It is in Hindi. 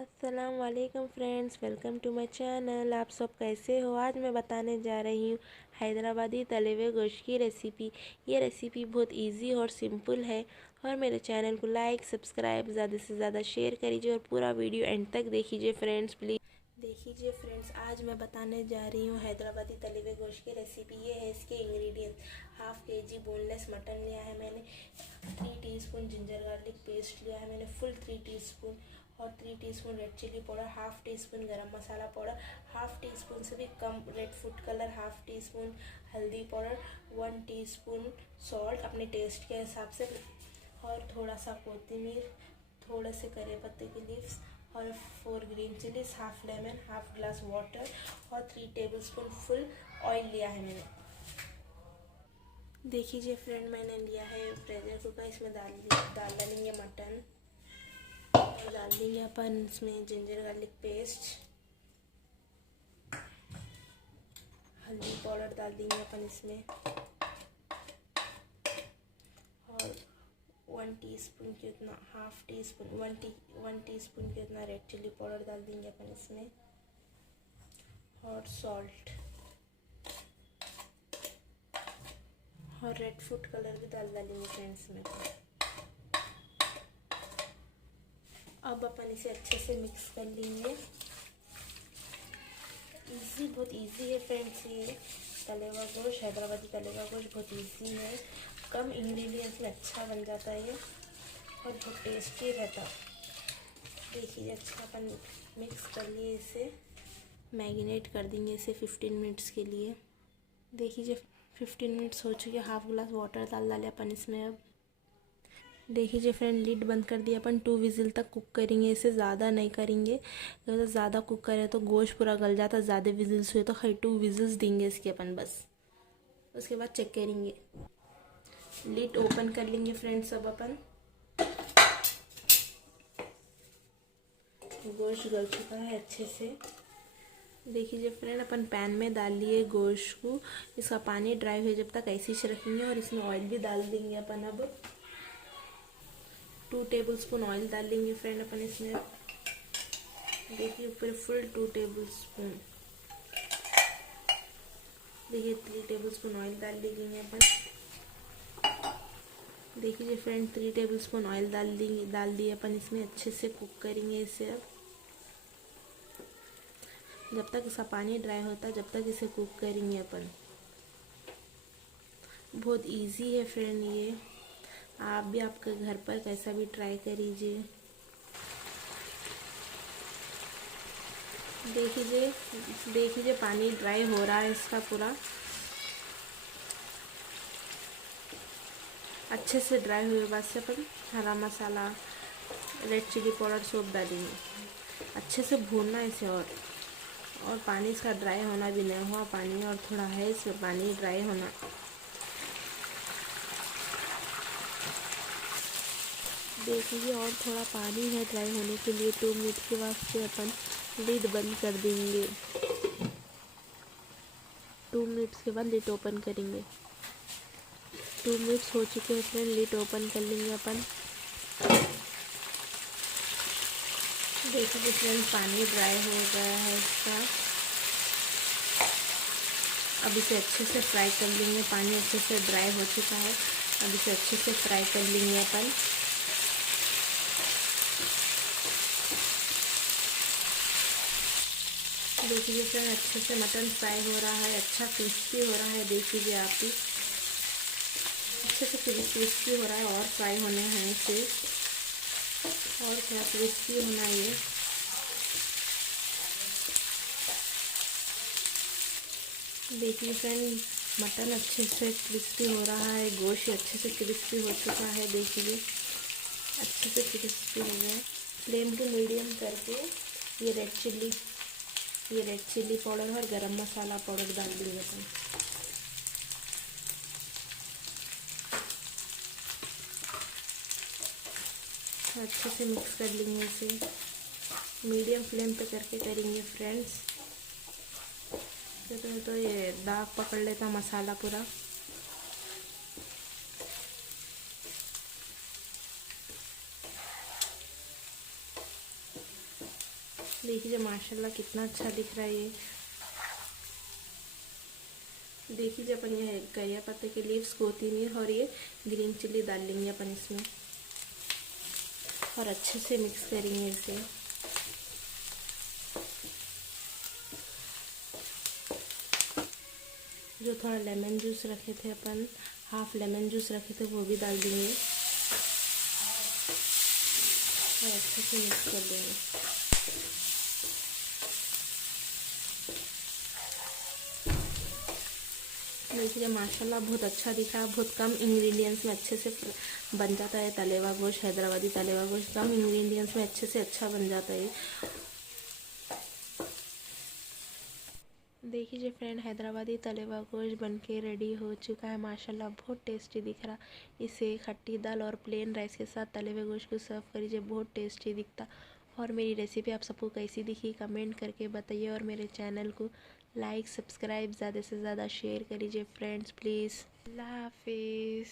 अस्सलाम वालेकुम friends, welcome to my channel. आप सब कैसे हो? आज मैं बताने जा रही हूँ हैदराबादी तले हुए गोश्त की रेसिपी। ये रेसिपी बहुत इजी और सिंपल है और मेरे चैनल को लाइक सब्सक्राइब ज़्यादा से ज़्यादा शेयर करिए और पूरा वीडियो एंड तक देखिए फ्रेंड्स। प्लीज़ देखिए फ्रेंड्स, आज मैं बताने जा रही हूँ हैदराबादी तले हुए गोश्त की रेसिपी। ये है इसके ingredients. Half KG boneless mutton लिया है मैंने, 3 टीस्पून जिंजर गार्लिक पेस्ट लिया है मैंने फुल 3 टीस्पून, और 3 teaspoon red chilli powder, half teaspoon garam masala powder, half teaspoon से भी कम red food colour, half teaspoon हल्दी पाउडर, 1 टीस्पून सॉल्ट अपने टेस्ट के हिसाब से, और थोड़ा सा कोथिमीर, थोड़े से करी पत्ते की लीव्स और 4 green chillies, half lemon, half glass water और 3 टेबलस्पून फुल ऑयल लिया है मैंने। देखिए फ्रेंड, मैंने लिया है प्रेशर कुकर। इसमें डाल डालेंगे मटन और डाल देंगे अपन इसमें जिंजर गार्लिक पेस्ट, हल्दी पाउडर डाल देंगे अपन इसमें, और 1 टीस्पून के उतना, हाफ टी स्पून 1 टीस्पून के उतना रेड चिली पाउडर डाल देंगे अपन इसमें, और सॉल्ट और रेड फूड कलर भी डालेंगे फ्रेंड्स में। अब अपन इसे अच्छे से मिक्स कर लेंगे। बहुत इजी है फ्रेंड्स। ये तले हुआ गोश्त, हैदराबादी तले हुआ गोश्त बहुत इजी है, कम इंग्रेडिएंट्स में अच्छा बन जाता है ये और बहुत टेस्टी रहता है। देखिए अच्छा अपन मिक्स कर लिए, इसे मैरिनेट कर देंगे इसे 15 मिनट्स के लिए। देखिए 15 मिनट्स हो चुके, हाफ ग्लास वाटर डाले अपन इसमें। अब देखिए फ्रेंड, लिड बंद कर दिया अपन। 2 विजिल तक कुक करेंगे इसे, ज़्यादा नहीं करेंगे क्योंकि ज़्यादा कुक करें तो गोश्त पूरा गल जाता। ज़्यादा विजिल्स हुए तो 2 विजिल्स देंगे इसके अपन बस। उसके बाद चेक करेंगे। लिड ओपन कर लेंगे फ्रेंड्स। अब अपन गोश्त गल चुका है अच्छे से। देखिए फ्रेंड, अपन पैन में डाल लिए गोश्त को। इसका पानी ड्राई हो जब तक ऐसे ही रखेंगे और इसमें ऑयल भी डाल देंगे अपन। अब 2 टेबलस्पून ऑयल डाल लेंगे फ्रेंड अपन इसमें। देखिए ऊपर फुल 2 टेबलस्पून। देखिए 3 टेबलस्पून ऑयल डाल लेंगे अपन। देखिए फ्रेंड, 3 टेबलस्पून ऑयल डाल दिए अपन इसमें। अच्छे से कुक करेंगे इसे। अब जब तक इसका पानी ड्राई होता है जब तक इसे कुक करेंगे अपन। बहुत इजी है फ्रेंड ये, आप भी आपके घर पर कैसा भी ट्राई करिए। देखिए पानी ड्राई हो रहा है इसका पूरा अच्छे से। ड्राई हुए बाद से अपन हरा मसाला, रेड चिली पाउडर सब डालेंगे। अच्छे से भूनना है इसे, और पानी इसका ड्राई होना भी नहीं हुआ पानी, और थोड़ा है इसमें पानी ड्राई होना। देखिए और थोड़ा पानी है ड्राई होने के लिए। 2 मिनट के बाद से अपन लिड बंद कर देंगे। 2 मिनट्स के बाद लिड ओपन करेंगे। 2 मिनट्स हो चुके हैं फ्रेंड, लिड ओपन कर लेंगे अपन। देखिए फ्रेंड, पानी ड्राई हो गया है इसका। अब इसे अच्छे से फ्राई कर लेंगे। पानी अच्छे से ड्राई हो चुका है, अब इसे अच्छे से फ्राई कर लेंगे अपन। देखिए फ्रेंड, अच्छे से मटन फ्राई हो रहा है, अच्छा क्रिस्पी हो रहा है। देखिए आप भी अच्छे से क्रिस्पी हो रहा है, और फ्राई होने हैं इसे, और क्या क्रिस्पी होना ये। देखिए फ्रेंड, मटन अच्छे से क्रिस्पी हो रहा है, गोश्त अच्छे से क्रिस्पी हो चुका है। देखिए अच्छे से क्रिस्पी हो गया। फ्लेम को मीडियम करके ये रेड चिली पाउडर और गरम मसाला पाउडर डाल देंगे अपन। अच्छे से मिक्स कर लेंगे इसे। मीडियम फ्लेम पे करके करेंगे फ्रेंड्स, तो ये दाग पकड़ लेता मसाला पूरा। देखिए माशाल्लाह कितना अच्छा दिख रहा है ये। देखिए अपन ये करिया पत्ते के लीव्स, कोथिमीर और ये ग्रीन चिल्ली डाल लेंगे अपन इसमें और अच्छे से मिक्स करेंगे इसे। जो थोड़ा लेमन जूस रखे थे अपन, हाफ लेमन जूस रखे थे, वो भी डाल देंगे और अच्छे से मिक्स कर देंगे। देखिए माशाल्लाह बहुत अच्छा दिख रहा है। बहुत कम इंग्रेडिएंट्स में अच्छे से बन जाता है तले हुआ गोश्त। हैदराबादी तले हुआ गोश्त कम इंग्रेडिएंट्स में अच्छे से अच्छा बन जाता है। देखिए फ्रेंड, हैदराबादी तले हुआ गोश्त बनके रेडी हो चुका है। माशाल्लाह बहुत टेस्टी दिख रहा। इसे खट्टी दाल और प्लेन राइस के साथ तले हुए गोश्त को सर्व करिए, बहुत टेस्टी दिखता। और मेरी रेसिपी आप सबको कैसी दिखी कमेंट करके बताइए और मेरे चैनल को लाइक सब्सक्राइब ज़्यादा से ज़्यादा शेयर करिए फ्रेंड्स प्लीज़। अल्लाह हाफिज़।